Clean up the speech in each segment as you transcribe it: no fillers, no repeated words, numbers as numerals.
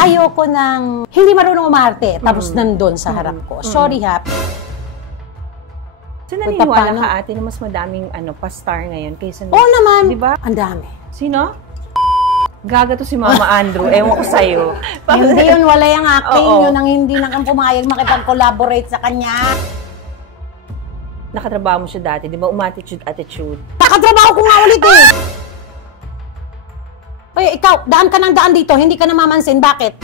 Ayoko ng hindi marunong umarte, tapos nandun sa harap ko. Sorry ha. So naniniwala ka ate na mas madaming pa-star ngayon kaysa Oo naman. Diba? Ang dami. Sino? Gaga to si Mama Andrew. Ewan ko sa'yo. Hindi yun, wala yung acting. Yun ang hindi na kang pumayag makipag-collaborate sa kanya. Nakatrabaho mo siya dati, di ba? Umattitude. Nakatrabaho ko nga ulit eh! Oy, ikaw, daan ka ng daan dito, hindi ka namamansin. Bakit?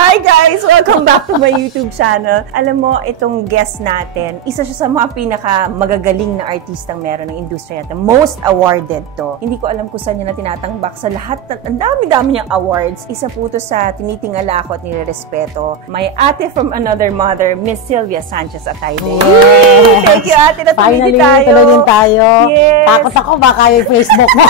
Hi guys! Welcome back to my YouTube channel. Alam mo, itong guest natin, isa siya sa mga pinaka-magagaling na artistang meron ng industriya natin. Most awarded to. Hindi ko alam kung saan niya na tinatangbak sa lahat. Ang dami-dami niyang awards. Isa po to sa tinitingala ko at nirerespeto. My ate from another mother, Miss Sylvia Sanchez Atayde. Yes. Thank you ate, natuloy din tayo. Tuloy din tayo. Yes. Takot ako, baka yung Facebook mo.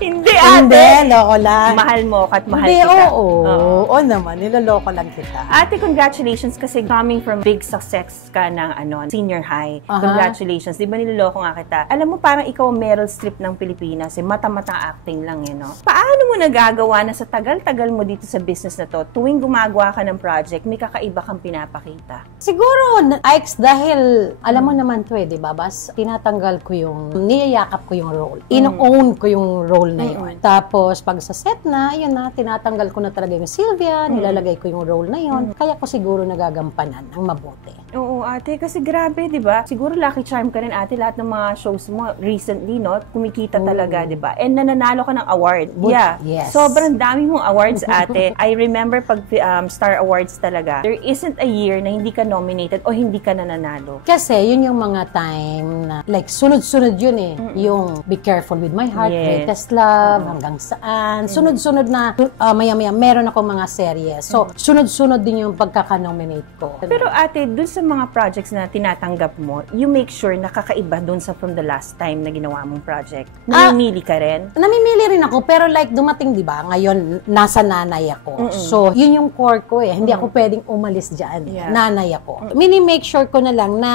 Hindi ate. Hindi, loko lang. Mahal mo at mahal Hindi, kita. Oo naman, niloloko lang kita. Ate, congratulations kasi coming from big success ka ng senior high. Congratulations. Di ba niloloko nga kita? Alam mo, parang ikaw Meryl Streep ng Pilipinas. Mata-mata acting lang no? Paano mo nagagawa na sa tagal-tagal mo dito sa business na to, tuwing gumagawa ka ng project, may kakaiba kang pinapakita? Siguro, Ike's, dahil alam mo naman to di ba? Bas, tinatanggal ko niyayakap ko yung role. In-own ko yung role na yun. Tapos, pag sa set na, yun na, tinatanggal ko na talaga yung Sylvia, nilalagay ko yung role na yun. Kaya ko siguro nagagampanan ng mabuti. Oo, ate, kasi grabe, di ba? Siguro lucky charm ka rin, ate, lahat ng mga shows mo recently, no? Kumikita talaga, di ba? And nananalo ka ng award. Yes. Sobrang dami mong awards, ate. I remember pag Star Awards talaga, there isn't a year na hindi ka nominated o hindi ka nananalo. Kasi, yun yung mga time na, like, sunod-sunod yun eh. Yung Be Careful With My Heart, Greatest Love, hanggang saan. Sunod-sunod na, maya-maya, meron ako mga serye. So, sunod-sunod din yung pagkaka-nominate ko. Pero ate, dun sa mga projects na tinatanggap mo, you make sure na kakaiba dun sa from the last time na ginawa mong project. Namimili ka rin? Namimili rin ako, pero like dumating, di ba, ngayon, nasa nanay ako. So, yun yung core ko eh. Hindi ako pwedeng umalis dyan. Nanay ako. Mini-make sure ko na lang na,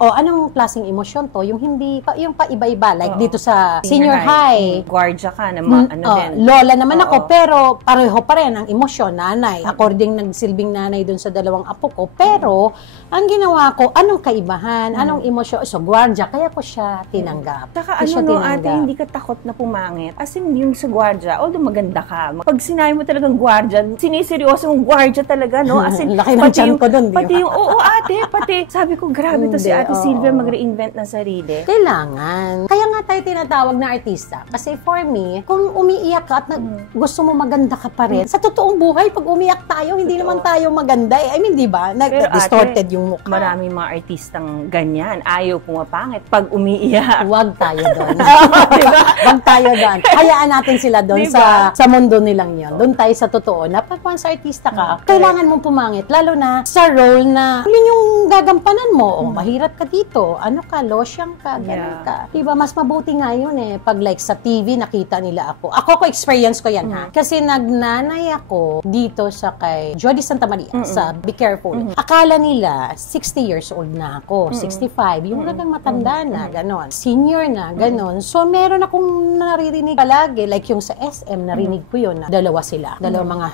anong klaseng emosyon to? Yung hindi, yung pa-iba-iba. Like dito sa senior high. Guardia ka na din. Lola naman ako, pero pareho pa rin ang emosyon, nanay. According nagsilbing nanay dun sa dalawang apo ko. Pero, ang ginawa ko, anong kaibahan, anong emosyon? So, guardia, kaya ko siya tinanggap. Saka ate, hindi ka takot na pumangit. As in, yung sa guardia, although maganda ka, pag sinabi mo talagang guardia, siniseryoso mong guardia talaga, no? As in, laki ng tiyan ko dun, pati yung, ate, sabi ko, grabe to si Ate Sylvia mag-reinvent ng sarili. Kailangan. Kaya nga tayo tinatawag na artista. Kasi for me, kung umiiyak ka at gusto mo maganda ka pa rin, sa totoong buhay, pag umiyak tayo, hindi naman tayo maganda eh. I mean, di ba? Distorted yung mukha. Maraming mga artistang ganyan. Ayaw pumapangit pag umiiyak. Huwag tayo doon. Diba? Huwag tayo doon. Hayaan natin sila doon sa mundo nilang yun. Doon tayo sa totoo. Pag sa artista ka, kailangan mong pumangit. Lalo na sa role na yun yung gagampanan mo. Mahirap ka dito. Ano ka? Losyang ka. Ganun ka. Diba? Mas mabuti nga yun eh. Pag like sa TV, nakita nila ako. Ako experience ko yan ha. Kasi nagnanay ako dito sa kay Jody Santa Maria sa Be Careful. Akala nila 60 years old na ako. 65. Yung talagang matanda na. Ganon. Senior na. Ganon. So, meron akong naririnig palagi. Like yung sa SM, narinig ko yun na dalawa sila. Dalawa mga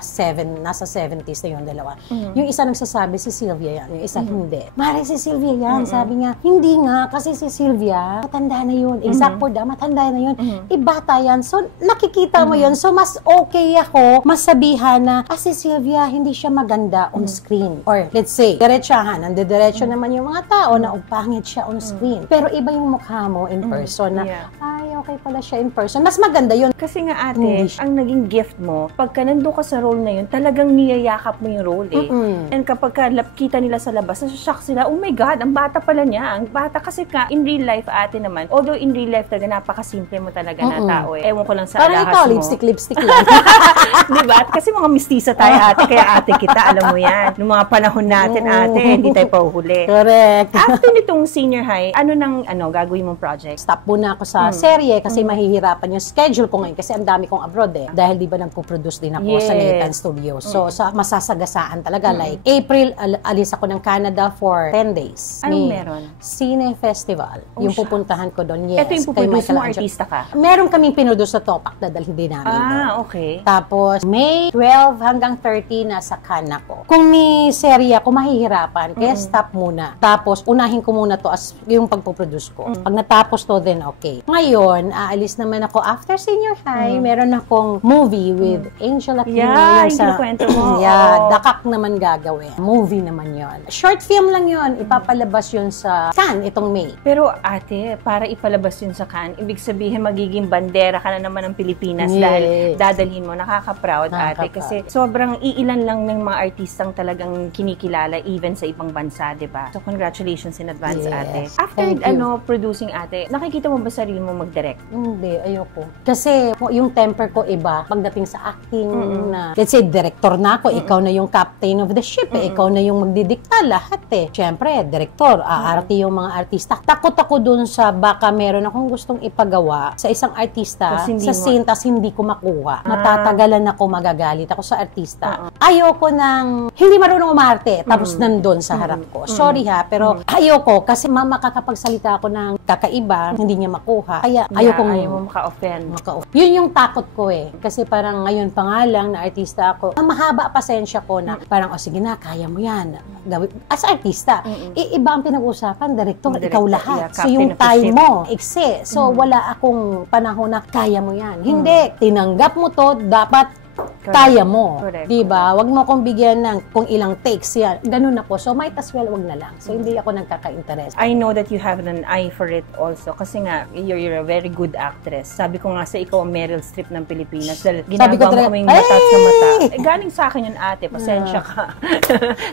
nasa 70s na yung dalawa. Yung isa nagsasabi, si Sylvia yan. Yung isa hindi. Mare, si Sylvia yan. Sabi niya, hindi nga. Kasi si Sylvia, matanda na yun. Exact word, matanda na yun. Ibata yan. So, nakikita mo yun. So, mas okay ako masabihan na, si Sylvia, hindi siya maganda on screen. Or, let's say, diretsahan. Nandediretso naman yung mga tao na pangit siya on screen. Pero iba yung mukha mo in person na, okay pala siya in person. Mas maganda yun. Kasi nga ate, ang naging gift mo, pagka nandun ka sa role na yun, talagang niyayakap mo yung role eh. And kapag kita nila sa labas, nasashock sila, oh my God, ang bata pala niya. Ang bata kasi ka, in real life ate naman, although in real life talaga, napakasimple mo talaga na tao eh. Ewan ko lang sa Parang alahas ikaw, mo. lipstick lang. Diba? Kasi mga mistisa tayo ate, kaya ate kita, alam mo yan. Noong mga panahon natin ate, hindi tayo pahuhuli. Correct. After nitong senior high, gagawin mong project? Stop muna ako sa serye kasi mahihirapan yung schedule ko ngayon kasi ang dami kong abroad eh. Dahil di ba nagpo-produce din ako sa Nathan Studio. So, sa masasagasaan talaga. Like, April, alis ako ng Canada for 10 days. Anong meron? Cine Festival. Yung pupuntahan ko doon. Yes. Ito yung puproduce mo, artista ka? Meron kaming pinuduce sa Topak, dadalhin din namin doon. Okay. Tapos, May 12 hanggang 30 nasa Cannes ako. Kung may serye ako, mahihirapan. Kaya stop muna. Tapos, unahin ko muna to as yung pagpuproduce ko. Pag natapos to, then okay. Ngayon, aalis naman ako after senior high. Meron akong movie with Angel Aquino. Yeah, yung kinukwento mo. Yeah, dakak naman gagawin. Movie naman yon. Short film lang yon. Ipapalabas yun sa Cannes itong May. Pero ate, para ipalabas yun sa Cannes, ibig sabihin magiging bandera ka na naman ng Pilipinas dahil dadalhin mo. Nakaka-proud ate. Kasi sobrang iilan lang ng mga artistang talagang kinikilala even sa ibang bansa, di ba? So congratulations in advance ate. After producing ate, nakikita mo ba sarili mo mag-direct? Hindi, ayoko. Kasi yung temper ko iba pagdating sa acting na, let's say, director na ako, ikaw na yung captain of the ship, ikaw na yung magdidikta lahat eh. Siyempre, director, aarti yung mga artista. Takot ako dun sa baka meron akong gustong ipagawa sa isang artista sa scene, tas hindi ko makuha. Matatagalan ako, magagalit ako sa artista. Ayoko nang hindi marunong umarte, tapos nandun sa harap ko. Sorry ha, pero ayoko kasi makakapagsalita ako ng kakaiba, hindi niya makuha. Kaya ayoko mo maka-offend. Yun yung takot ko eh. Kasi parang ngayon pa nga lang na artista ako, mahaba pasensya ko na parang, sige na, kaya mo yan. As artista, iba ang pinag-uusapan, director, ikaw lahat. So yung time mo, So wala akong panahon na kaya mo yan. Hindi, tinanggap mo to, dapat kaya mo. Diba? Wag mo akong bigyan ng kung ilang takes yan. Ganun ako. So, might as well, wag na lang. So, hindi ako nagkaka-interest. I know that you have an eye for it also. Kasi nga, you're a very good actress. Sabi ko nga sa ikaw, Meryl Streep ng Pilipinas. Dahil ginagawa mo kaming mata sa mata. Galing sa akin yun, ate. Pasensya ka.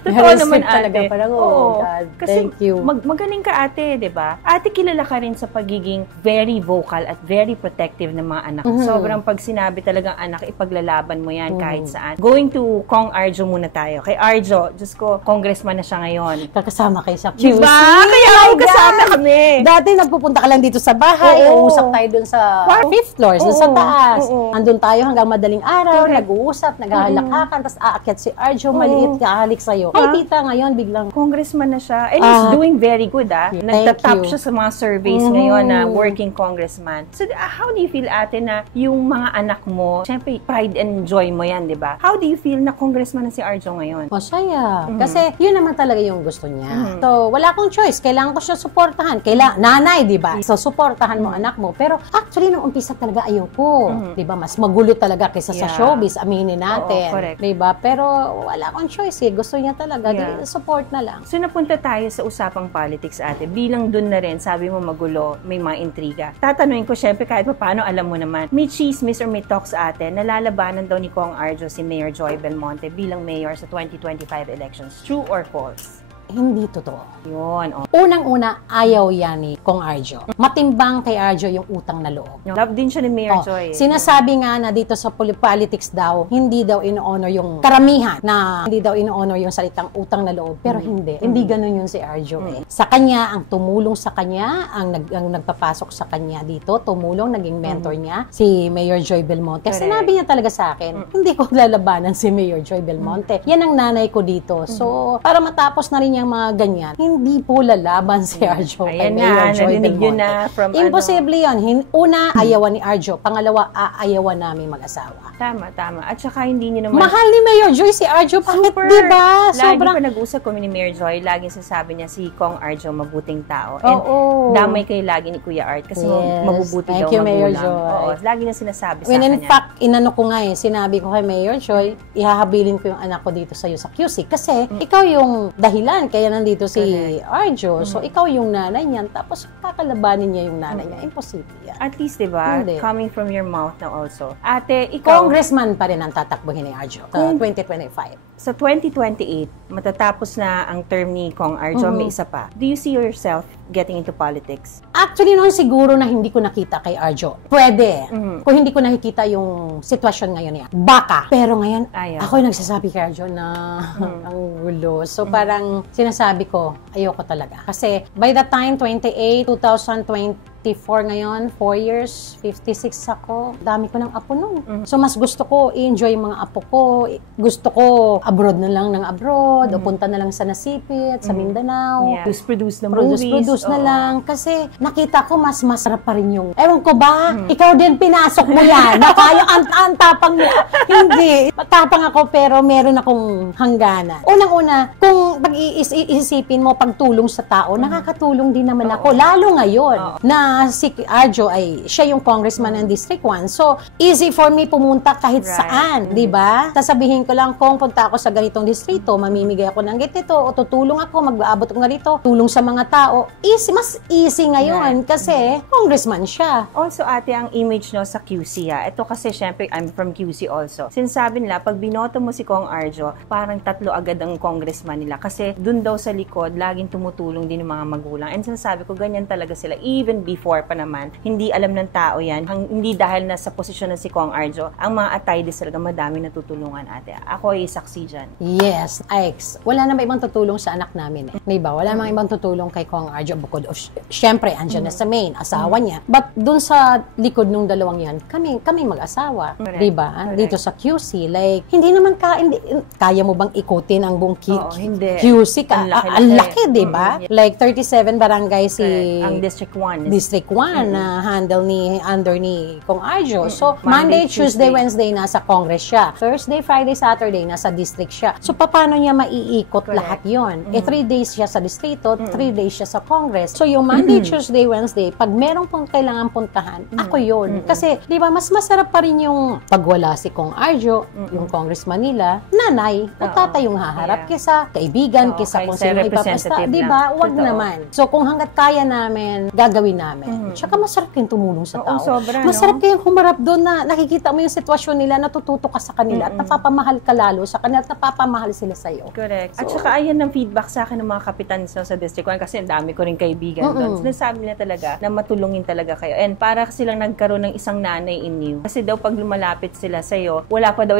Totoo naman, ate. Talaga, parang, oh, God. Thank you. Magaling ka, ate, diba? Ate, kilala ka rin sa pagiging very vocal at very protective ng mga anak. Sobrang pag sinabi talagang anak, ipaglalaban mo yan kahit saan. Going to Kong Arjo muna tayo. Kay Arjo, Diyos ko, congressman na siya ngayon. Kakasama kayo sa QC. Diba? Kaya kasama kami. Dati nagpupunta ka lang dito sa bahay. Uusap tayo dun sa 5th floor, dun sa taas. Andun tayo hanggang madaling araw, nag-uusap, naghahalakakan, tapos aakyat si Arjo, maliit, kahalik sa'yo. Ay, tita, ngayon biglang congressman na siya. And he's doing very good, Nagtatap siya sa mga surveys ngayon na working congressman. So, how do you feel, ate, na yung mga anak mo, syempre, pride and joy mo yan, di ba? How do you feel na congressman na si Arjo ngayon? Masaya. Kasi yun naman talaga yung gusto niya. So, wala akong choice. Kailangan ko siya suportahan. Nanay, di ba? So, suportahan mo anak mo. Pero actually, nung umpisa talaga ayoko. Di ba? Mas magulo talaga kaysa sa showbiz. Aminin natin. Di ba? Pero wala akong choice eh. Gusto niya talaga. Support na lang. So, napunta tayo sa usapang politics, ate. Bilang dun na rin, sabi mo magulo, may mga intriga. Tatanungin ko, syempre, kahit pa paano, alam mo naman, may chismis or may talks, ate, nalalabanan daw ni Kong Arjo si Mayor Joy Belmonte bilang mayor sa 2025 elections. True or false? Hindi totoo. Yun. Unang-una, ayaw yan ni Kong Arjo. Matimbang kay Arjo yung utang na loob. Love din siya ni Mayor Joy. Sinasabi nga na dito sa politics daw, hindi daw ino-honor yung karamihan na hindi daw ino-honor yung salitang utang na loob. Pero hindi. Hindi ganun yun si Arjo. Sa kanya, ang tumulong sa kanya, ang nagpapasok sa kanya dito, tumulong, naging mentor niya, si Mayor Joy Belmonte. Sinabi niya talaga sa akin, hindi ko lalabanan si Mayor Joy Belmonte. Yan ang nanay ko dito. So, para matapos na rin yung mga ganyan, hindi po lalaban si Arjo kay Mayor Joy Belmonte. Imposible yun. Una, ayawan ni Arjo. Pangalawa, aayawan namin mag-asawa. Tama. At saka hindi niyo naman... Mahal ni Mayor Joy si Arjo. Bakit, diba? Lagi pa nag-usap kami ni Mayor Joy, laging sasabi niya si Kong Arjo mabuting tao. And damay kayo lagi ni Kuya Art kasi mabubuti daw magulang. Mayor Joy. Lagi na sinasabi sa kanya. In fact, inano ko nga sinabi ko kay Mayor Joy, ihahabilin ko yung anak ko dito sa'yo sa QC kasi ikaw yung dahilan kaya nandito si Arjo. So, ikaw yung nanay niyan, tapos kakalabanin niya yung nanay niya. Imposible yan. At least, diba, Hindi. coming from your mouth na also. Ate, ikaw, Congressman pa rin ang tatakbuhin ni Arjo sa 2025. sa 2028, matatapos na ang term ni Kong Arjo, may isa pa. Do you see yourself getting into politics? Actually, noon siguro na hindi ko nakita kay Arjo. Pwede. Kung hindi ko nakikita yung sitwasyon ngayon niya. Baka. Pero ngayon, Ayaw. ako yung nagsasabi kay Arjo na ang gulo. So, parang sinasabi ko, ayoko talaga. Kasi by the time 2024 ngayon, 4 years, 56 ako. Dami ko ng apo nun. So, mas gusto ko i-enjoy yung mga apo ko. Gusto ko abroad na lang ng abroad, o punta na lang sa Nasipit, sa Mindanao. Yeah. Produce na movies. Produce na lang. Kasi nakita ko mas masarap pa rin yung, ewan ko ba, ikaw din pinasok mo yan. Nakaya, ang tapang mo. Hindi. Matapang ako pero meron akong hangganan. Unang-una, kung pag-iisipin mo pagtulong sa tao, nakakatulong din naman ako. Lalo ngayon na si Arjo ay siya yung congressman ng District 1. So, easy for me pumunta kahit saan. Diba? Sasabihin ko lang, kung punta ako sa ganitong distrito, mamimigay ako ng ganito, o tutulong ako, mag-aabot ko ganito, tulong sa mga tao. Easy, mas easy ngayon kasi congressman siya. Also, ate, ang image no sa QC, ito kasi, syempre, I'm from QC also. Sinasabi nila, pag binoto mo si Kong Arjo, parang 3 agad ang congressman nila. Kasi dun daw sa likod, laging tumutulong din ng mga magulang. And sinasabi ko, ganyan talaga sila. Even before pa naman, hindi alam ng tao yan. Hindi dahil nasa posisyon na si Kong Arjo, ang mga ataydes talaga madami natutulungan, ate. Ako ay saksi dyan. Yes, Ix. Wala na ba ibang tutulong sa anak namin eh. Diba? Wala namang ibang tutulong kay Kong Arjo bukod of, syempre, andyan na sa main, asawa niya. But dun sa likod nung dalawang yan, kami mag-asawa. Correct. Diba? Correct. Dito sa QC, like, hindi naman kaya mo bang ikutin ang buong hindi. QC? Ang laki, diba? Yeah. Like, 37 barangay si ang District 1. District 1 na handle under ni Kong Arjo. So, Monday, Tuesday, Wednesday nasa Congress siya. Thursday, Friday, Saturday nasa district siya. So, paano niya maiikot lahat yon? 3 days siya sa distrito, 3 days siya sa Congress. So, yung Monday, Tuesday, Wednesday, pag merong kailangan puntahan, ako yun. Kasi, di ba, mas masarap pa rin yung pagwala si Kong Arjo, yung congressman nila, nanay, o tatay yung haharap kisa kaibigan, kisa kung sino ipapasta. Di ba? Huwag naman. So, kung hanggat kaya namin, gagawin namin. Tsaka masarap kayong tumulong sa tao. Sobra, masarap kayong humarap doon na nakikita mo yung sitwasyon nila, natututo ka sa kanila at napapamahal ka lalo sa kanila at napapamahal sila sa'yo. Correct. At saka ayan ng feedback sa akin ng mga kapitan sa District 1 kasi ang dami ko rin kaibigan doon. Sinasabi nila talaga na matulungin talaga kayo. And para silang nagkaroon ng isang nanay in you. Kasi daw pag lumalapit sila sa'yo, wala pa daw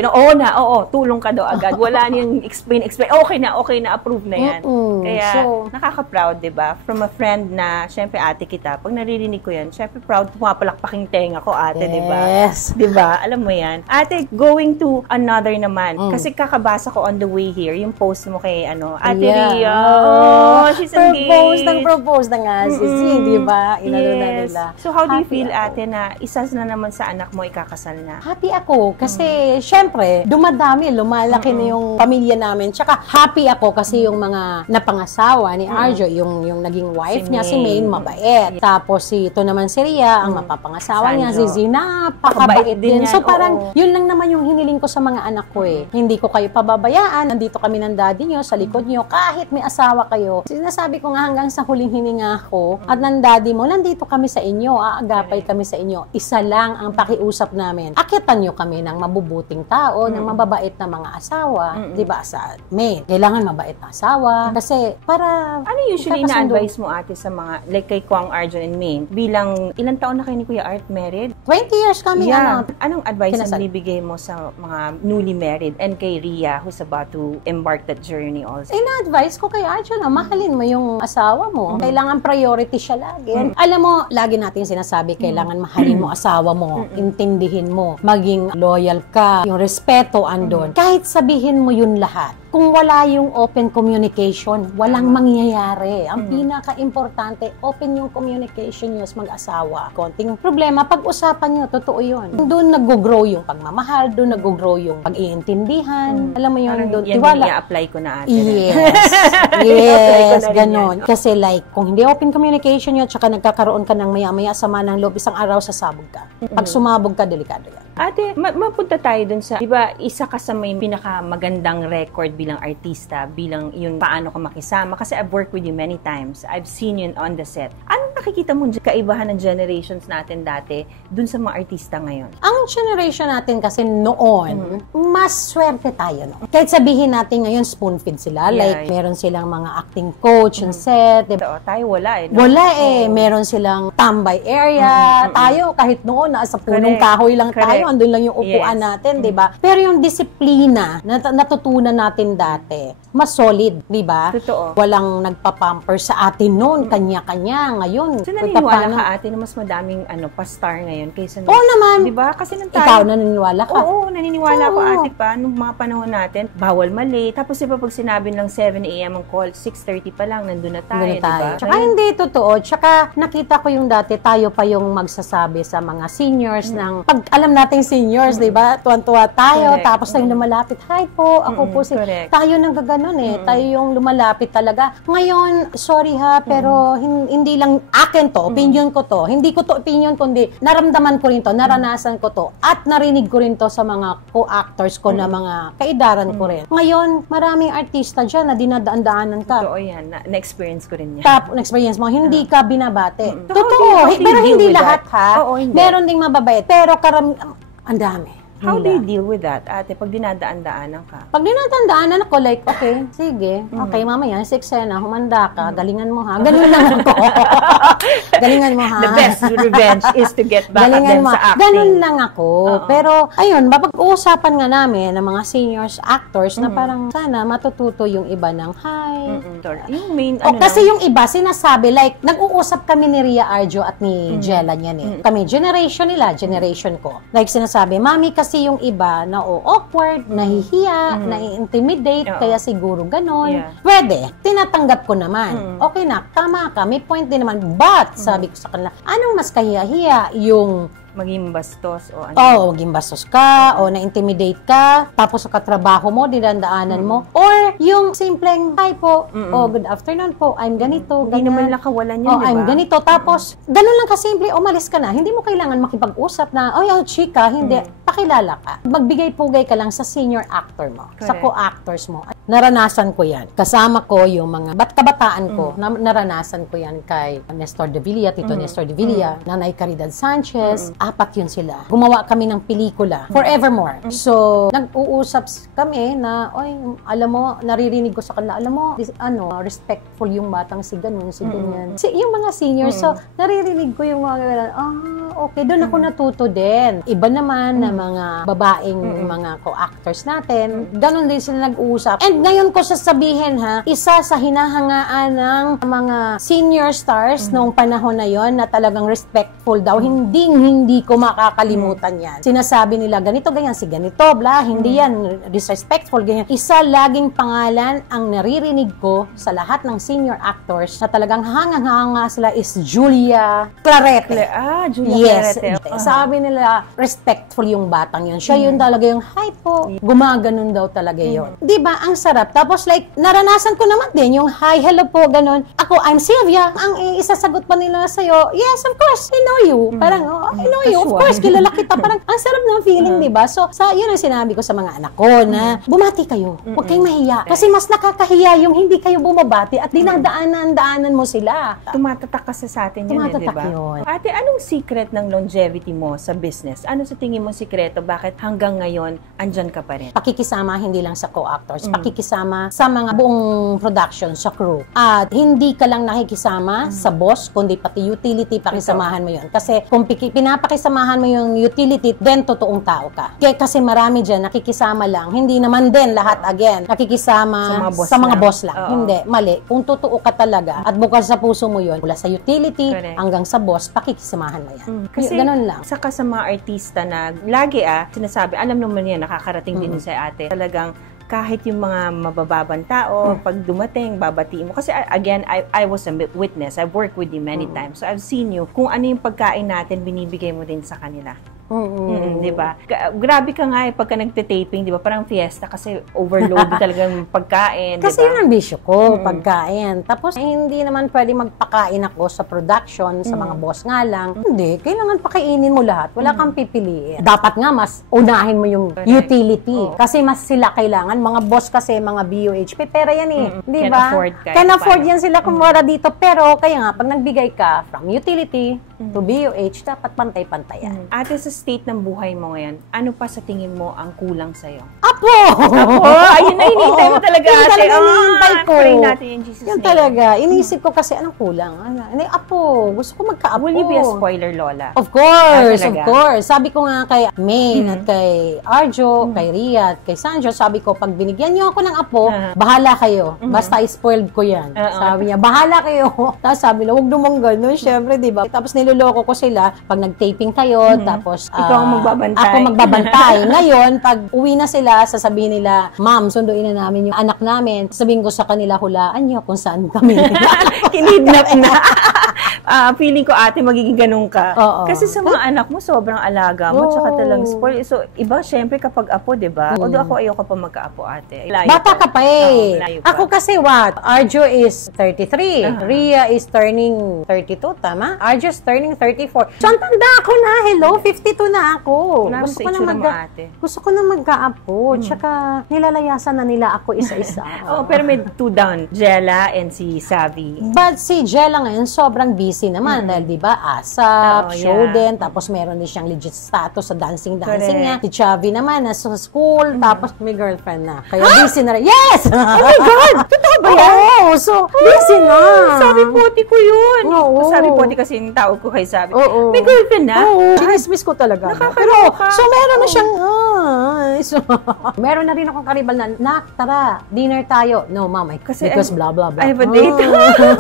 tulong ka daw agad. Wala niyang explain. Okay na, approve na yan. Kaya nakaka-proud, diba? From a friend na, syempre ate kita, pag naririnig ko yan, syempre proud, pumapalakpaking tenga ko ate, diba? Yes. Diba? Alam mo yan. Ate, going to another naman. Kasi kakabasa ko on the way here, yung post mo kay Ate Ria. She's engaged. Propose na nga si Z, diba? Inalo na nila. So how do you feel, ate, na isa na naman sa anak mo ikakasal na? Happy ako kasi syempre lumadami, lumalaki na yung pamilya namin. Tsaka happy ako kasi yung mga napangasawa ni Arjo, yung naging wife niya, si Maine, mabait. Tapos ito naman si Ria, ang mapapangasawa niya, si Zina, pakabait din. So parang yun lang naman yung hiniling ko sa mga anak ko eh. Hindi ko kayo pababayaan, nandito kami ng daddy niyo, sa likod niyo, kahit may asawa kayo. Sinasabi ko nga hanggang sa huling hininga ko at ng daddy mo, nandito kami sa inyo, aagapay kami sa inyo. Isa lang ang pakiusap namin. Akitan niyo kami ng mabubuting tao, ng mababait na mga asawa, 'di ba? Sa May, kailangan mabait na asawa kasi para ano usually na-advise mo, ate, sa mga like kay Kong Arjo and Maine? Bilang ilang taon na kayo ni Kuya Art married? 20 years kami Anong advice na binibigay mo sa mga newly married and kay Ria who's about to embark that journey also? Ina-advise ko kay Arjo na mahalin mo yung asawa mo. Kailangan priority siya lagi. Alam mo, lagi natin sinasabi, kailangan mahalin mo asawa mo, intindihin mo, maging loyal ka, yung respeto andon. Kahit sabihin mo yun lahat, kung wala yung open communication, walang mangyayari. Ang pinaka-importante, open yung communication nyo sa mag-asawa. Konting problema, pag-usapan nyo, totoo yun. Doon nag-grow yung pagmamahal, doon nag-grow yung pag-iintindihan. Alam mo yun, doon. Yan din i-apply ko na, ate. Yes, ganon. Kasi like, kung hindi open communication nyo, tsaka nagkakaroon ka ng maya-maya sama ng loob, isang araw sasabog ka. Pag sumabog ka, delikado yan. Ate, mapunta tayo dun sa, di ba, isa ka sa may pinakamagandang record bilang artista, bilang yung paano ka makisama. Kasi I've worked with you many times. I've seen you on the set. Anong nakikita mo kaibahan ng generations natin dati dun sa mga artista ngayon? Ang generation natin kasi noon, mas swerte tayo. No? Kahit sabihin natin ngayon, spoon-feed sila. Like, meron silang mga acting coach on set. Diba? Tayo wala eh. No? Wala eh. Meron silang tambay area. Tayo, kahit noon, nasa punong kahoy lang tayo. Andun lang yung upuan natin, di ba? Pero yung disiplina na natutunan natin dati, mas solid, di ba? Totoo. Walang nagpa-pamper sa atin noon, kanya-kanya. Ngayon, so naniniwala ka ate na mas madaming pa-star ngayon kaysa Oo naman. Di ba? Kasi nung tayo, ikaw naniniwala ka? Oo, naniniwala ako ate pa. Nung mga panahon natin, bawal mali. Tapos diba pag sinabi lang 7 a.m. ang call, 6:30 pa lang, nandun na tayo, di ba? Tsaka hindi totoo. Tsaka nakita ko yung dati, tayo pa yung magsasabi sa mga seniors ng, pag alam nating seniors, di ba? Tuwan-tuwa tayo, tapos tayo lumalapit, hi po, ako po si... Tayo nang gaganon eh. Tayo yung lumalapit talaga. Ngayon, sorry ha, pero hindi lang akin to, opinion ko to. Hindi ko to opinion, kundi naramdaman ko rin to, naranasan ko to, at narinig ko rin to sa mga co-actors ko na mga kaidaran ko rin. Ngayon, maraming artista dyan na dinadaan-daanan ka. Totoo yan. Na-experience ko rin yan. Na-experience mo, hindi ka binabate. Totoo, pero hindi lahat ha. Oo, hindi. Meron ding mababait, pero ang dami. How do you deal with that, ate, pag dinadaan-daanan ka? Pag dinadaan-daanan ako, like, okay, sige, okay, mamaya, 6 na, humanda ka, galingan mo ha. Ganun lang ako. Galingan mo ha. The best revenge is to get back at them sa acting. Ganun lang ako. Pero, ayun, mapag-uusapan nga namin ng mga seniors actors na parang sana matututo yung iba ng hi. Yung main, kasi yung iba, sinasabi, like, nag-uusap kami ni Ria Arjo at ni Jella niyan eh. Kami, generation nila, generation ko. Like, sinasabi, mami, kasi yung iba na awkward, nahihiya, nai-intimidate, kaya siguro ganon. Pwede. Tinatanggap ko naman. Okay na, tama ka, may point din naman. But, sabi ko sa kanila, anong mas kahiya-hiya? Yung maging bastos o ano? maging bastos ka, o na-intimidate ka, tapos sa katrabaho mo, dinandaanan mo, or yung simpleng, hi po, good afternoon po, I'm ganito, Hindi naman lang kawalan yun, di ba? I'm ganito, tapos, ganun lang kasimple, umalis ka na, hindi mo kailangan makipag-usap na, chika, hindi, pakilala ka. Magbigay-pugay ka lang sa senior actor mo, sa co-actors mo. Naranasan ko yan. Kasama ko yung mga kabataan ko, naranasan ko yan kay Nestor de Villa, Tito Nestor de Villa, Nanay Caridad Sanchez, 4 yun sila. Gumawa kami ng pelikula, Forevermore. So, nag-uusap kami na, alam mo, naririnig ko sa kanila, alam mo, respectful yung batang si ganun, si ganyan. Yung mga seniors, so, naririnig ko yung mga, okay, doon ako natuto din. Iba naman na mga babaeng mga co-actors natin, ganun din sila nag-uusap. And ngayon ko sasabihin ha, isa sa hinahangaan ng mga senior stars noong panahon na yon na talagang respectful daw, hindi ko makakalimutan yan. Sinasabi nila, ganito, ganyan, si ganito, bla, hindi yan, disrespectful, ganyan. Isa laging pangalan ang naririnig ko sa lahat ng senior actors na talagang hangang-hanga sila is Julia Clarete. Julia Clarete. Sabi nila, respectful yung batang yun. Siya yun talaga yung, hi po, gumaganon daw talaga yun. Diba, ang sarap. Tapos like, naranasan ko naman din yung, hi, hello po, ganon. Ako, I'm Sylvia. Ang isasagot pa nila sa'yo, yes, of course, I know you. Parang, I know you, of course, kilala kita. Parang, ang sarap ng feeling, diba? So, yun ang sinabi ko sa mga anak ko na, bumati kayo. Huwag kayong mahiya. Kasi mas nakakahiya yung hindi kayo bumabati at dinadaanan mo sila. Tumatatak kasi sa atin yun, diba? Yun. Ate, anong secret ng longevity mo sa business? Ano sa tingin mo sikreto? Bakit hanggang ngayon, andyan ka pa rin? Pakikisama hindi lang sa co-actors, pakikisama sa mga buong production, sa crew. At hindi ka lang nakikisama sa boss, kundi pati utility, pakisamahan mo yun. Kasi kung pinapakisamahan mo yung utility, then totoong tao ka. Kasi marami dyan, nakikisama lang. Hindi naman din lahat, again, nakikisama sa mga boss lang. Hindi, mali. Kung totoo ka talaga, at bukas sa puso mo yun, mula sa utility hanggang sa boss, pakikisamahan mo yan. Kasi, ganun lang. Saka sa mga artista na lagi sinasabi, alam naman yan, nakakarating din sa ate. Talagang kahit yung mga mabababang tao, pag dumating, babatiin mo. Kasi again, I was a witness. I've worked with you many times. So I've seen you. Kung ano yung pagkain natin, binibigay mo din sa kanila. Di ba? Grabe ka nga pagka nagte-taping, di ba? Parang fiesta kasi overload talagang pagkain, Kasi di ba? yun ang bisyo ko, pagkain. Tapos, hindi naman pwede magpakain ako sa production, sa mga boss nga lang. Hindi, kailangan pakainin mo lahat. Wala kang pipiliin. Dapat nga, mas unahin mo yung utility. Kasi mas sila kailangan. Mga boss kasi, mga BOH, may pera yan eh. Di Can ba? afford kahit Can afford paano. yan sila kumara dito. Pero, kaya nga, pag nagbigay ka from utility to BOH, dapat pantay-pantayan. Ate, sa state ng buhay mo ngayon, ano pa sa tingin mo ang kulang sa'yo? Apo! Ayun na, hinihintay mo talaga, Yun ate. talaga hinihintay ko. Pray natin in Jesus' Yun name. talaga. Inisip ko kasi anong kulang. Apo, gusto ko magka-apo. Will you be a spoiler, Lola? Of course, talaga? of course. Sabi ko nga kay Maine at kay Arjo, kay Ria at kay Sanjo, sabi ko, pag binigyan niyo ako ng apo, bahala kayo. Basta i-spoiled ko yan. Sabi niya, bahala kayo. Tapos sabi niya, huwag dumang ganun. Siyempre, di ba? Tapos niloloko ko sila pag nag-taping kayo, tapos Ikaw ang magbabantay. ako magbabantay. Ngayon, pag uwi na sila, sasabihin nila, ma'am, sunduin na namin yung anak namin. Sabihin ko sa kanila, hulaan niyo kung saan kami. Kinidnap na. Feeling ko, ate, magiging ganun ka. Oo. Kasi sa mga anak mo, sobrang alaga mo, tsaka talagang spoil. So, iba, syempre, kapag apo, di ba? Although ako, ayoko pa magka-apo, ate. Layo Bata pa. ka pa eh. Oo, layo pa. Ako kasi what? Arjo is 33. Ria is turning 32, tama? Arjo is turning 34. So, ang tanda ako na. Hello, 52 na ako. Wala Gusto sa ko na itsura mo, ate. Gusto ko na magka-apo. Tsaka, nilalayasan na nila ako isa-isa. Oh, pero may two down. Jella and si Savi. But si Jella ngayon, sobrang busy naman. Dahil di ba, ASAP, Oo, show yeah. din. Tapos meron din siyang legit status sa dancing-dancing niya. Correct. Si Chavi naman, nasa school. Tapos may girlfriend na. Kaya busy na rin. Yes! Oh my God! Totoo ba yan? Oo. So, busy na. Sabi poti ko yun. Oo. Sabi poti kasi yung tawag ko kay Sabi. Oo. May girlfriend na? Oo. Chinismis ko talaga. Pero, so meron na siyang, so, meron na rin akong karibal na, nak, tara, dinner tayo. No, mama, because blah, blah, blah. I have a date.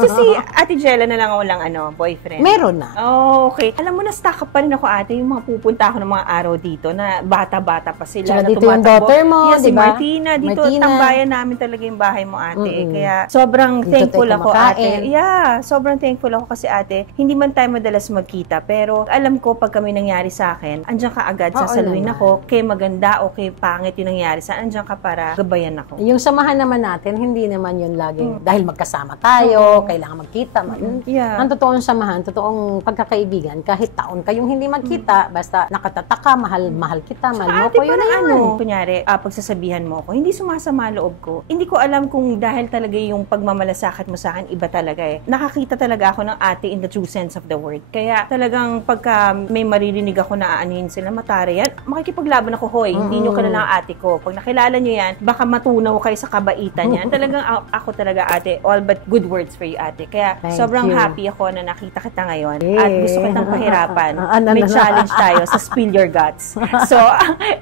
So si Ate Jella na lang walang boyfriend. Meron na. Oh, okay. Alam mo, na-stuck up pa rin ako, ate, yung mga pupunta ako ng mga araw dito na bata-bata pa sila. Tsaka na dito yung tumatakbo. daughter mo, Yeah, si di ba? Martina. Dito, Martina. tambayan namin talaga yung bahay mo, ate. Kaya, sobrang Dito thankful tayo ako, kumakain. ate. Yeah, sobrang thankful ako kasi, ate, hindi man tayo madalas magkita, pero alam ko, pag kami nangyari sa akin, andyan ka agad, Oo sasaluhin naman. ako, kay maganda o kay pangit yung nangyari sa andyan ka para gabayan ako. Yung samahan naman natin, hindi naman yun laging, dahil magkasama tayo, kailangan magkita. Yeah. Ang totoong samahan, totoong pagkakaibigan, kahit taon kayong hindi magkita, basta nakatatak ka, mahal kita, mahal mo Ate, ko, yun na parang yun. kunyari, pagsasabihan mo ako, hindi sumasama loob ko. Hindi ko alam kung dahil talaga yung pagmamalasakit mo sa akin, iba talaga eh. Nakakita talaga ako ng ate in the true sense of the word. Kaya talagang pagka may maririnig ako na aanin sila, matari yan, makikipaglaban ako, hoy, hindi nyo kilala ang ate ko. Pag nakilala nyo yan, baka matunaw kayo sa kabaitan yan. Talagang ako talaga, ate, all but good words for you, ate. Kaya Thank sobrang you. happy ako na nakita kita ngayon Eh. at gusto kitang pahirapan. Ano May na? challenge tayo sa Spill Your Guts. So,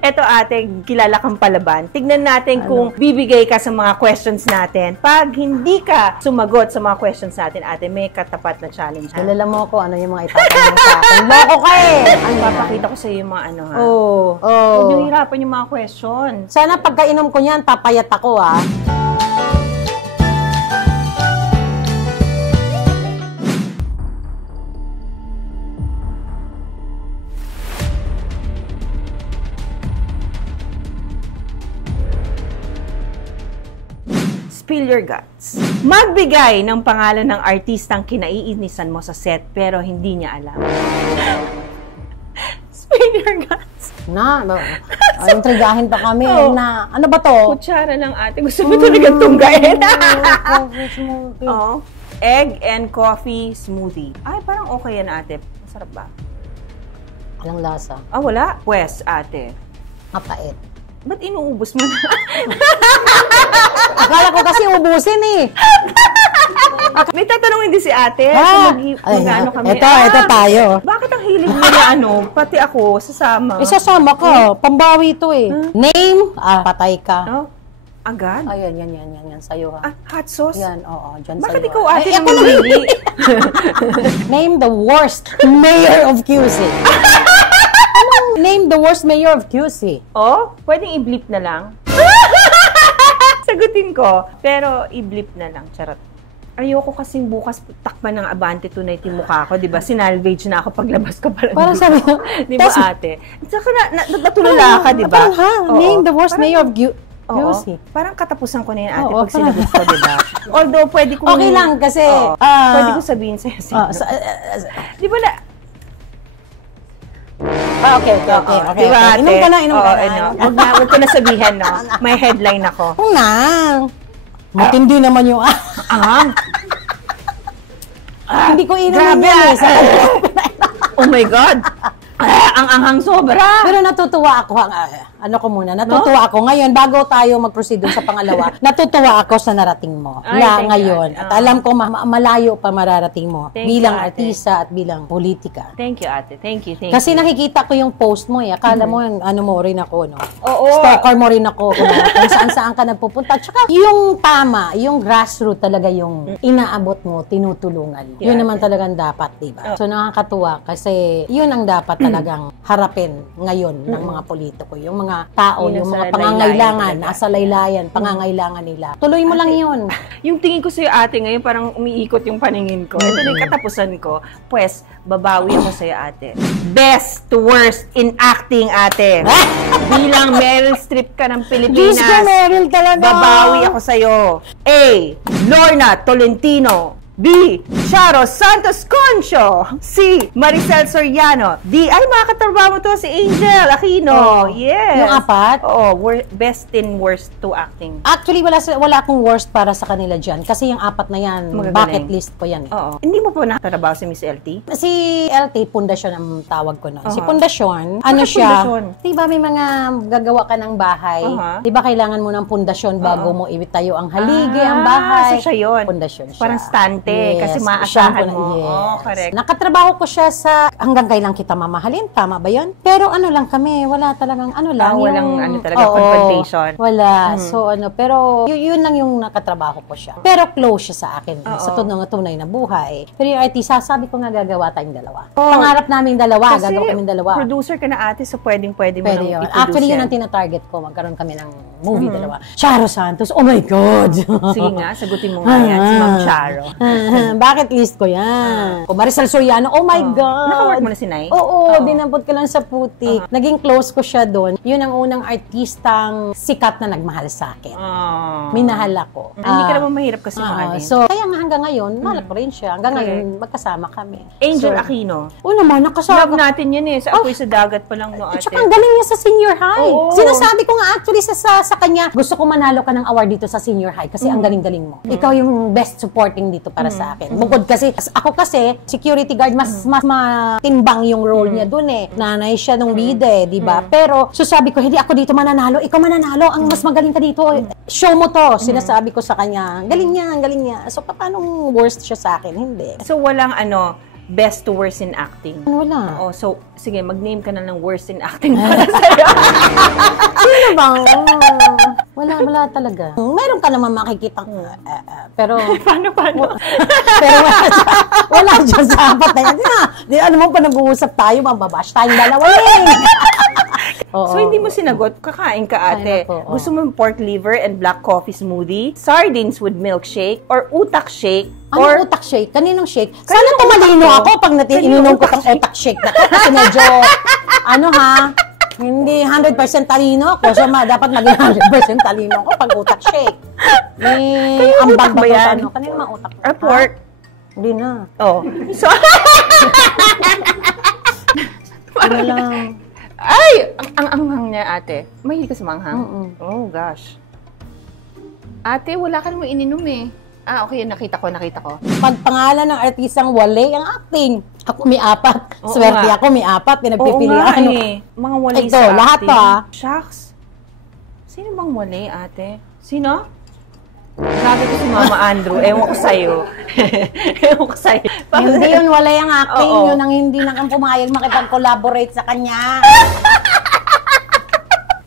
eto ate, kilala kang palaban. Tignan natin kung bibigay ka sa mga questions natin. Pag hindi ka sumagot sa mga questions natin, ate, may katapat na challenge. Ha? Kilala mo ako, ano yung mga itatanong sa akin. Loko ka eh! Ang papakita ko sa iyo yung mga ano, ha? Oo. Huwag niyo Oh. hirapan yung mga questions. Sana pagkainom ko niyan, papayat ako ah. Spill your guts. Magbigay ng pangalan ng artistang kinaiinisan mo sa set pero hindi niya alam. Spill your guts. Intrigahin pa kami Oo. na, ano ba to? Kutsara lang, ate. Gusto mo talagang tunggain. Coffee smoothie. Oo. Egg and coffee smoothie. Ay, parang okay yan, ate. Masarap ba? Walang lasa. Ah, wala? Pwes, ate. Mapait. Ba't inuubos mo na? Akala ko kasi ubusin eh. May tatanungin din si ate. Ah! Mag-ano kami. Ito tayo. Bakit ang hilig mo na pati ako, sasama? Isasama ka. Pambawi to eh. Name, patay ka. No? Agad? Ayan, yan, sa'yo ha. Hot sauce? Yan, oo, dyan Bakit sa'yo. ikaw, ate, Ay, nang eto na. mamili? Name the worst mayor of QC. Name the worst mayor of QC. Oh, pwedeng i-bleep na lang. Sagutin ko. Pero i-bleep na lang. Charot. ayoko kasing bukas takpan ng Abante Tonight yung mukha ko, di ba? Sinalvage na ako paglabas ko pala. Parang sabi ko, di ba ate? Saka natulala ka, di ba? Name the worst mayor of Oo. Parang katapusan ko na yun, ate, pag sinagot ko, di ba? Although, pwede kong... Okay lang, kasi... pwede ko sabihin sa'yo. Di ba na... Okay. Diba, ate? Inom ka na. Huwag ko na sabihin, no? May headline ako. Matindi naman yung... Hindi ko inom yan Oh my God! Ang anghang sobra! Pero natutuwa ako, natutuwa ako. Ngayon, bago tayo mag-proceed dun sa pangalawa, natutuwa ako sa narating mo. Ngayon. At alam ko, malayo pa mararating mo bilang artista at bilang politika. Thank you, ate. Thank you. Kasi nakikita ko yung post mo eh. Akala mo, mo rin ako, no? Oo. Stalker mo rin ako. Kung saan-saan ka nagpupunta. Tsaka, yung tama, yung grassroots talaga yung inaabot mo, tinutulungan. Yun naman talagang dapat, diba? So, nakakatuwa kasi yun ang dapat talagang harapin ngayon ng mga politiko. Yung mga tao, yung mga pangangailangan, nasa laylayan, pangangailangan nila. Tuloy mo lang yun. Yung tingin ko sa'yo, ate, ngayon parang umiikot yung paningin ko. Ito na yung katapusan ko. Pues, babawi ako sa'yo, ate. Best to worst in acting, ate. Bilang Meryl Streep ka ng Pilipinas. Diyos ko, Meryl talaga. Babawi ako sa'yo. A. Lorna Tolentino. B. Charo Santos Concho. C. Maricel Soriano. D. Ay, makakatrabaho mo to si Angel Aquino. Yes. Yung apat? Oo. Best in worst to acting. Actually, wala akong worst para sa kanila dyan. Kasi yung apat na yan, bucket list ko yan eh. Oo. Hindi mo po nakatrabaho si Miss LT? Si LT, Pundasyon ang tawag ko nun. Si Pundasyon, siya? Diba may mga gagawa ka ng bahay? Diba kailangan mo ng pundasyon bago mo itayo ang haligi, ang bahay? So siya yun. Pundasyon siya. Parang stante. Kasi maasahan mo. Yes. Correct. Nakatrabaho ko siya sa hanggang kailan kita mamahalin. Tama ba yun? Pero lang kami. Wala talagang walang confrontation. Wala. So pero yun lang yung nakatrabaho ko siya. Pero close siya sa akin. Sa tunay na buhay. Pero yung artista, sabi ko nga gagawa tayong dalawa. Pangarap namin dalawa. Kasi gagawa kami dalawa. Producer ka na ate, so pwede mo nang yun. i-produce Actually, yun ang tinatarget ko. Magkaroon kami ng movie dalawa. Charo Santos. Oh my God! Sige nga, sagutin mo nga yan. Si Ma'am Charo. Bucket list ko yan. Kung Maricel Soriano, oh my God! Naka-work mo na si Nay? Oo, dinampot ko lang sa putik. Naging close ko siya doon. Yun ang unang artistang sikat na nagmahal sa akin. Minahal ako. Hindi ka naman mahirap kasi mahalin. So, kaya nga hanggang ngayon, mahal ko rin siya. Hanggang ngayon, magkasama kami. Angel Aquino. Oo naman, nakasama. Love natin yun eh. Sa Apoy sa Dagat pa lang no ate. Tsaka ang galing niya sa senior high. Sinasabi ko nga actually sa kanya, gusto ko manalo ka ng award dito sa senior high kasi ang galing-galing mo. Ikaw yung best supporting dito para sa akin. Bukod kasi, security guard, mas matimbang yung role niya dun eh. Nanay siya nung bida eh, di ba? Pero, sabi ko, hindi ako dito mananalo, ikaw mananalo, ang mas magaling ka dito. Show mo to, sinasabi ko sa kanya. Galing niya. So, paano worst siya sa akin? Hindi. So, walang best to worst in acting? Wala. Oh, so, sige, mag-name ka na ng worst in acting para sa'yo. Sino bang? Wala talaga. Meron ka naman makikita. Pero... Paano? Pero wala dyan sa apat na yan. Ano mo pa nag-uusap tayo, mababash tayong dalawa eh. So, hindi mo sinagot, kakain ka ate. Gusto mo pork liver and black coffee smoothie, sardines with milkshake, or utak shake, or utak shake? Kaninong shake? Sana tumalino ako pag ininom ko tong utak shake na to. Kasi medyo, hindi 100% talino ko. So, dapat maging 100% talino ko pag utak shake. Utak ba yan? Kanino mga utak? Or pork? Hindi na. Oh. So, ano lang. Ay! Ang anghang niya, ate. Mahilig ka sa manghang? Oh, gosh. Ate, wala ka naman ininom eh. Okay, nakita ko. Pag pangalan ng artistang wale ang acting. Ako may apat. Swerte ako, may apat. Pinagpipilian. Mga wale ito, sa acting. Lahat pa. Shucks. Sino bang wale, ate? Sino? Grabe ko si Mama Andrew. Ewan ko sa'yo. Hindi yun, wala yung acting. Yun ang hindi na kang pumayag makipag-collaborate sa kanya.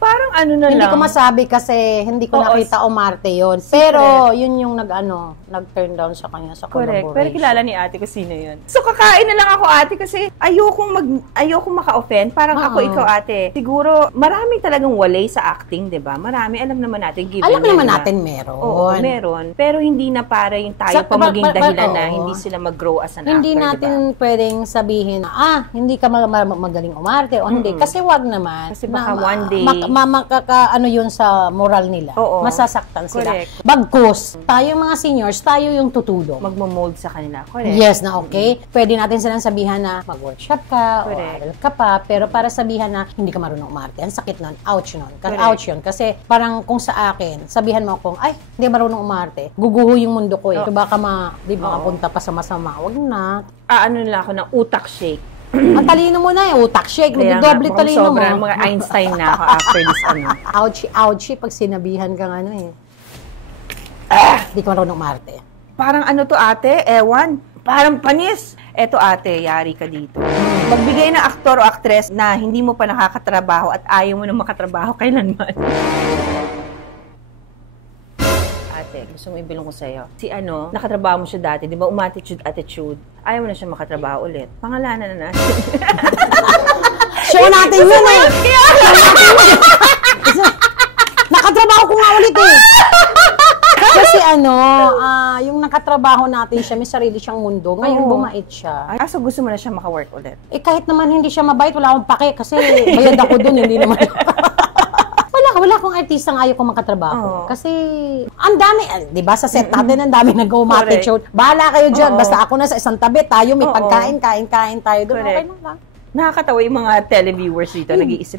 Parang ano na Hindi lang. ko masabi kasi hindi ko nakita umarte yun. Pero yun yung nag-turn down sa kanya sa Correct. collaboration. Pero kilala ni ate ko sino yun. So, kakain na lang ako, ate, kasi ayokong maka-offend. Parang ako, ikaw, ate. Siguro, marami talagang walay sa acting, di ba? Marami. Alam naman natin, given Alam naman diba? natin meron. Oo, meron. Pero hindi na para yung tayo pa maging dahilan na hindi sila mag-grow as an Hindi actor, natin diba? pwedeng sabihin, hindi ka magaling umarte o hindi. Kasi wag naman. Kasi baka one day, makaka-ano yun sa moral nila. Oo. Masasaktan sila. Correct. Bagkus, tayong mga seniors, tayo yung tutulong. magmo-mold sa kanila. Correct. Yes na okay. Pwede natin silang sabihan na mag-workshop ka o aral ka pa, pero para sabihan na hindi ka marunong umarte. Ang sakit nun. Ouch nun. Ouch yun. Kasi parang kung sa akin, sabihan mo akong, ay, hindi marunong umarte. Guguho yung mundo ko eh. So baka di makapunta pa sa masama. Wag na. Ano na ako ng utak shake. Ang talino mo na eh. Utak shake. Doble talino mo. Sobrang mga Einstein na ako after this ano. Ouchie pag sinabihan kang ano eh. Hindi ka marunong umarte. Parang ano to, ate? Ewan. Parang panis. Eto, ate, yari ka dito. Magbigay ng aktor o aktres na hindi mo pa nakakatrabaho at ayaw mo na makatrabaho kailanman. Ate, gusto mo ibilong ko sa'yo. Si nakatrabaho mo siya dati, di ba, attitude. Ayaw mo na siya makatrabaho ulit. Pangalanan na natin. Show natin yun eh! Nakatrabaho ko nga ulit eh! Kasi yung nakatrabaho natin siya, may sarili siyang mundo. Ngayon, bumait siya. So gusto mo na siya maka-work ulit? Kahit naman hindi siya mabait, wala akong pake kasi bayad ako dun, hindi naman. Wala akong artistang ayaw ko makatrabaho. Kasi, ang dami, di ba, sa set natin, ang dami nag-umatitude. Bahala kayo dyan, basta ako na sa isang tabi, tayo may pagkain, kain tayo doon. Okay lang. Nakakatawa yung mga televiewers dito, nag-iisip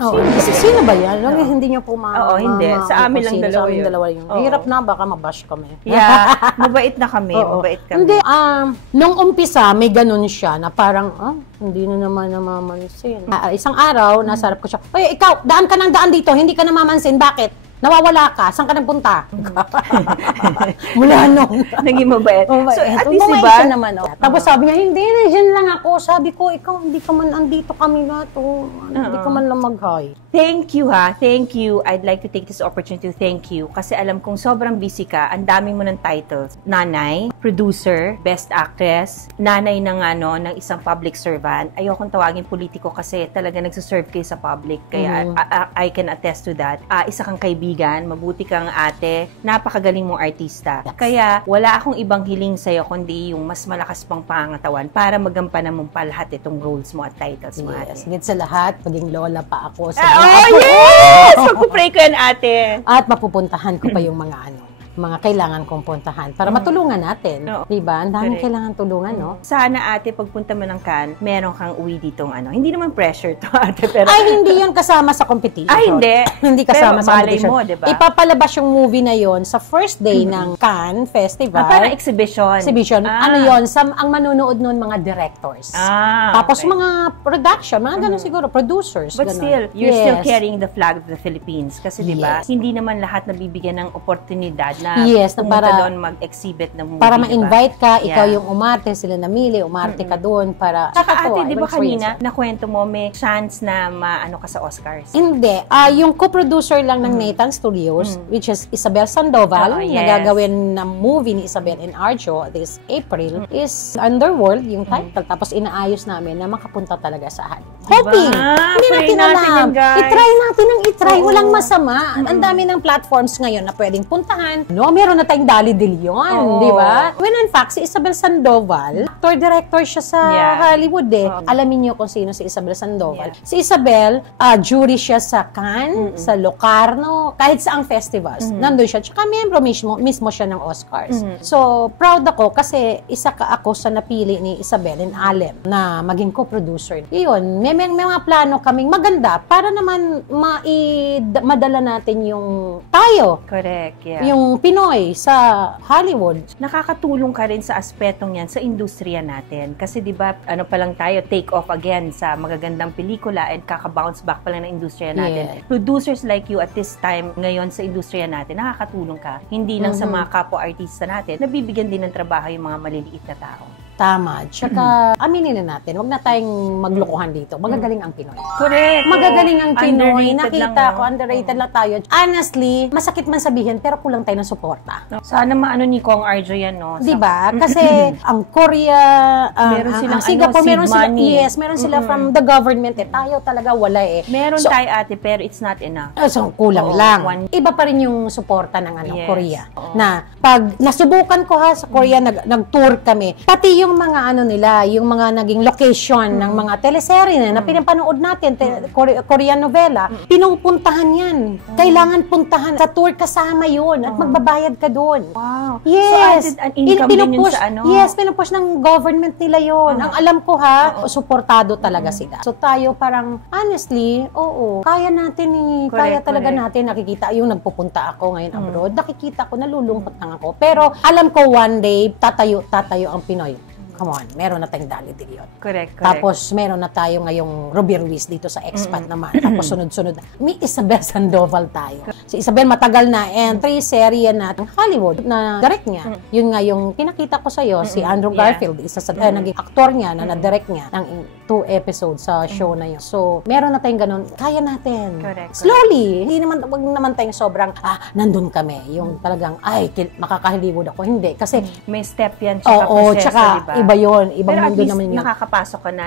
sino ba yan? Hindi nyo po hindi. Sa amin lang dalawa yun. Hirap na, baka mabash kami. Yeah, mabait na kami. Mabait kami. Hindi, nung umpisa, may ganun siya na parang, hindi na naman namamansin. Isang araw, nasa harap ko siya, "Oy, ikaw, daan ka ng daan dito, hindi ka namamansin. Bakit? Nawawala ka. Saan ka nagpunta?" Mula nung. Naging mabait. So, at least, bumait diba? siya naman. Tapos sabi niya, hindi na, dyan lang ako. Sabi ko, ikaw, hindi ka man, andito kami na to. Hindi ka man lang mag-hi. Thank you, ha. Thank you. I'd like to take this opportunity to thank you kasi alam kong sobrang busy ka. Ang dami mo ng titles. Nanay, producer, best actress, nanay ng ng isang public servant. Ayokong tawagin politiko kasi talaga nagsuserve kayo sa public. Kaya I can attest to that. Isa kang kaibigan, mabuti kang ate, napakagaling mong artista. Kaya wala akong ibang hiling sa'yo kundi yung mas malakas pang pangatawan para magampanan mo pa lahat itong roles mo at titles mo, ate. Higit sa lahat, maging lola pa ako. Yes! Magpupray ko yan, ate. At mapupuntahan ko pa yung mga kailangan kong puntahan para matulungan natin. Diba? Ang daming kailangan tulungan, no? Sana, ate, pagpunta mo ng Cannes, meron kang uwi ditong Hindi naman pressure to, ate, pero... Ay, hindi yun kasama sa competition. Ay, hindi. Hindi kasama pero, sa competition. Mo, diba? Ipapalabas yung movie na yon sa first day ng Cannes Festival. Parang exhibition. Ano yon? Ang manunood nun, mga directors. Tapos mga production, mga ganun siguro, producers. But ganun. still, you're still carrying the flag of the Philippines. Kasi, diba, hindi naman lahat nabibigyan ng oportunidad na pumunta doon mag-exhibit ng movie. Para ma-invite ka, ikaw yung umarte, sila namili, umarte ka doon para... Saka ate, di ba kanina, nakwento mo, may chance na maano ka sa Oscars? Hindi. Yung co-producer lang ng Nathan Studios, which is Isabel Sandoval, nagagawin na movie ni Isabel and Arjo this April, is Underworld, yung title. Tapos inaayos namin na makapunta talaga sa Hoping! Hindi natin alam. I-try natin ang i-try. Walang masama. Ang dami ng platforms ngayon na pwedeng puntahan. Meron na tayong Dali De Leon, di ba? When in fact, si Isabel Sandoval, actor-director siya sa Hollywood eh. Alamin niyo kung sino si Isabel Sandoval. Si Isabel, jury siya sa Cannes, sa Locarno, kahit saang festivals. Nandun siya. Tsaka membro mismo siya ng Oscars. So, proud ako kasi isa ka ako sa napili ni Isabel and Alem na maging co-producer. Iyon, may mga plano kaming maganda para naman madala natin yung tayo. Correct, Yung Pinoy sa Hollywood. Nakakatulong ka rin sa aspetong yan sa industriya natin. Kasi di ba pa lang tayo, take off again sa magagandang pelikula and kaka-bounce back pa lang ng industriya natin. Producers like you at this time ngayon sa industriya natin, nakakatulong ka. Hindi lang sa mga kapwa-artista natin, nabibigyan din ng trabaho yung mga maliliit na tao. Tama. Tsaka, aminin na natin, wag na tayong maglokohan dito. Magagaling ang Pinoy. Correct. Magagaling ang Pinoy. Underrated Nakita lang, ko, underrated lang tayo. Honestly, masakit man sabihin, pero kulang tayo ng suporta. Sana maano ni Kong Arjo yan, no? Diba? Kasi ang Korea, Meron silang ang Singapore, seed meron sila, money. yes, meron sila from the government. Tayo talaga wala eh. Meron So, tayo ate, pero it's not enough. So, kulang Oo, lang. Iba pa rin yung suporta ng Yes. Korea. Oo. Na pag nasubukan ko sa Korea, nag-tour kami, pati yung mga nila, yung mga naging location ng mga teleserye na pinapanood natin, Korean novela, pinupuntahan yan. Kailangan puntahan. Sa tour kasama yun at magbabayad ka doon. Wow. Yes. So, an income din yun sa Yes, pinupush ng government nila yun. Ang alam ko suportado talaga sila. So tayo parang, honestly, oo, kaya natin kaya talaga natin. Nakikita, yung nagpupunta ako ngayon abroad, nakikita ko, nalulungkot lang ako. Pero alam ko one day, tatayo ang Pinoy. Come on, meron na tayong Dali Dilion. Correct. Tapos meron na tayo ngayong Ruby Ruiz dito sa expat naman. Tapos sunod-sunod. May Isabel Sandoval tayo. Si Isabel matagal na and 3 serye na Hollywood na direct niya. Yun nga yung pinakita ko sa'yo, si Andrew Garfield, isa sa naging aktor niya na na-direct niya ng 2 episodes sa show na yun. So, meron na tayong ganun. Kaya natin. Correct. Slowly. Hindi naman, wag naman tayong sobrang, nandun kami. Yung talagang, makakahiliwod ako. Hindi. Kasi, may step yan, tsaka proseso, tsaka, diba? iba yun. Ibang pero mundo naman yun. Nakakapasok ka na,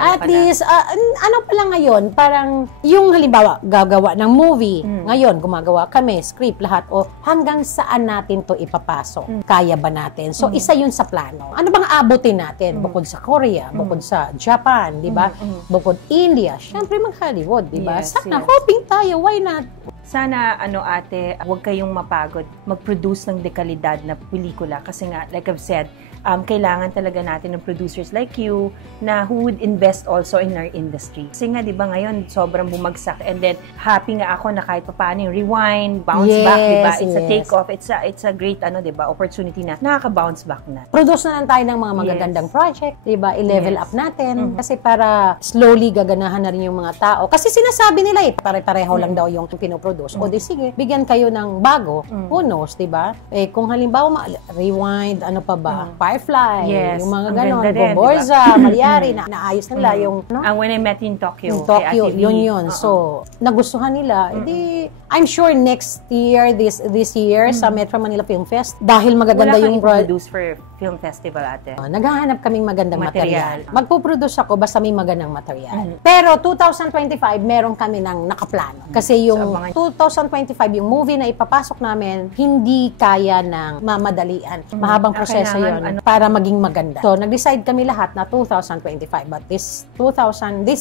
At least, ano pala ngayon, parang, yung halimbawa, gagawa ng movie, ngayon, gumagawa kami, script, lahat, o hanggang saan natin to ipapasok? Kaya ba natin? So, isa yun sa plano. Ano bang abutin natin? Bukod sa Korea, bukod sa Japan, di ba? Bukod India, syempre mag-Hollywood, di ba? Yes, Sana, yes. hoping tayo, why not? Sana, ate, huwag kayong mapagod mag-produce ng dekalidad na pelikula. Kasi nga, like I've said, kailangan talaga natin ng producers like you na who would invest also in our industry. Kasi nga, di ba ngayon, sobrang bumagsak. And then, happy nga ako na kahit pa paano yung rewind, bounce back, di ba? It's a take-off. It's a great, di ba, opportunity na nakaka-bounce back na. Produce na lang tayo ng mga magagandang project, di ba? I-level up natin. Kasi para slowly gaganahan na rin yung mga tao. Kasi sinasabi nila pare-pareho lang daw yung pinoproduce. O di sige, bigyan kayo ng bago. Who knows, di ba? Kung halimbawa, rewind, ano pa ba? Firefly, Yes, yung mga ang ganon, ganda rin, Gomborza, Malyari, naayos nila yung, When I Met You in Tokyo. yung Tokyo, yun. So, nagustuhan nila. Edi, I'm sure next year, this year, sa Metro Manila Film Fest, dahil magaganda Wala yung kang produce for film festival, ate. naghahanap kaming magandang material. Material. Magpo-produce ako basta may magandang material. Pero 2025, meron kami ng nakaplano. Kasi yung 2025, yung movie na ipapasok namin, hindi kaya ng mamadalian. Mahabang proseso yun para maging maganda. So, nag-decide kami lahat na 2025. But this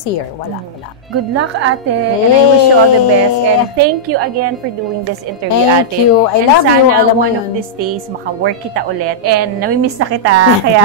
year, wala. Good luck, ate. And I wish you all the best. And thank you again for doing this interview, Thank ate. you. I love you. And Alam sana mo one yun. of these days, maka-work kita ulit. And namimiss na kita. Kaya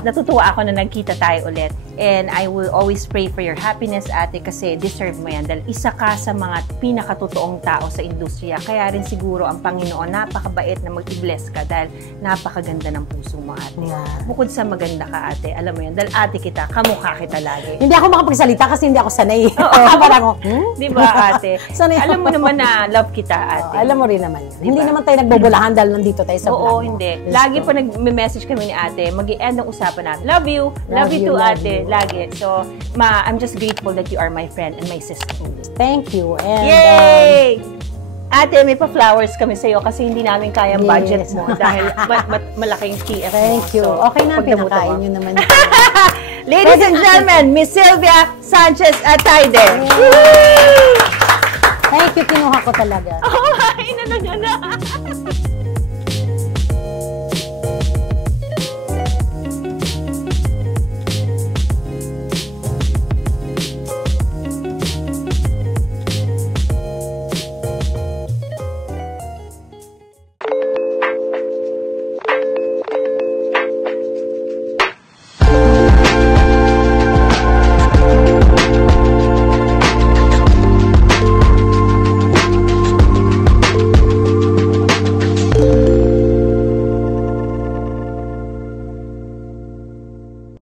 natutuwa ako na nagkita tayo ulit. And I will always pray for your happiness, ate, kasi deserve mo yan. Dahil isa ka sa mga pinakatotoong tao sa industriya. Kaya rin siguro ang Panginoon, napakabait na mag-bless ka dahil napakaganda ng puso mo, ate. Yeah. Bukod sa maganda ka, ate, alam mo yan, dahil ate kita, kamukha kita lagi. Hindi ako makapagsalita kasi hindi ako sanay. Parang ako, Di ba, ate? Sanay Alam mo ako. naman na love kita, ate. Alam mo rin naman yun. Hindi naman tayo nagbubulahan dahil nandito tayo sa vlog Oo, mo. hindi. Let's Lagi go. po nag-message kami ni ate, mag-i-end ang usapan natin. Love you. Love you too, love ate. you. Lagi. So, I'm just grateful that you are my friend and my sister. Thank you. And, Yay! Ate, may pa-flowers kami sa'yo kasi hindi namin kayang Yes. budget mo dahil malaking TF mo. thank you. So, Okay na, pagdamutan pinakain mo. nyo naman. Ladies and gentlemen, Miss Sylvia Sanchez Atayde. Thank you, kinuha ko talaga. Oh, ay, nyo na.